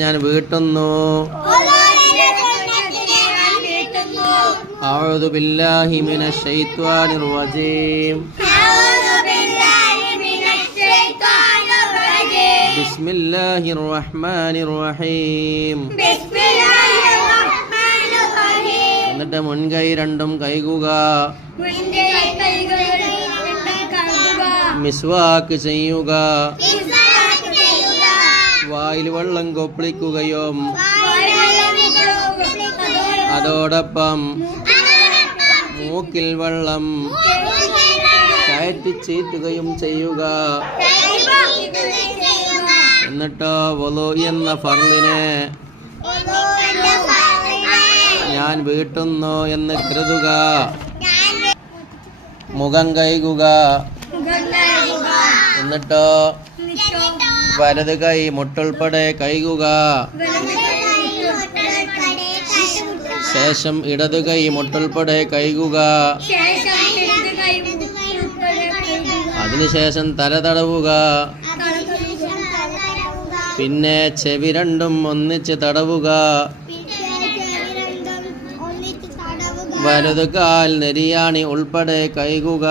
ഞാൻ വീട്ടുന്നു. അഊദു ബില്ലാഹി മിനശ് ശൈത്വാനിർ റജീം. ബിസ്മില്ലാഹിർ റഹ്മാനിർ റഹീം. എന്നിട്ട് മുൻകൈ രണ്ടും കൈകുക. മിസ്വാക്ക് ചെയ്യുക. വായിൽ വെള്ളം കൊപ്പിളിക്കുകയും അതോടൊപ്പം മൂക്കിൽ വെള്ളം കയറ്റിച്ചീറ്റുകയും ചെയ്യുക. എന്നിട്ടോ വുളു എന്ന ഫർളിനെ ഞാൻ വീട്ടുന്നു എന്ന് കരുതുക. മുഖം കഴുകുക. എന്നിട്ടോ വലത് കൈ മുട്ടുൾപ്പെടെ കഴുകുക. ശേഷം ഇടതു കൈ മുട്ടുൾപ്പെടെ കഴുകുക. അതിനുശേഷം തല തടവുക. പിന്നെ ചെവി രണ്ടും ഒന്നിച്ച് തടവുക. വലതു കാൽ നെരിയാണി ഉൾപ്പെടെ കഴുകുക.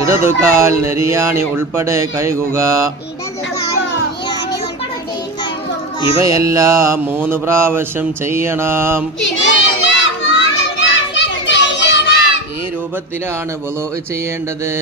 ഇടതുകാൽ നെരിയാണി ഉൾപ്പെടെ കഴുകുക. ഇവയെല്ലാം 3 പ്രാവശ്യം ചെയ്യണം. ഈ രൂപത്തിലാണ് വുളൂ ചെയ്യേണ്ടത്.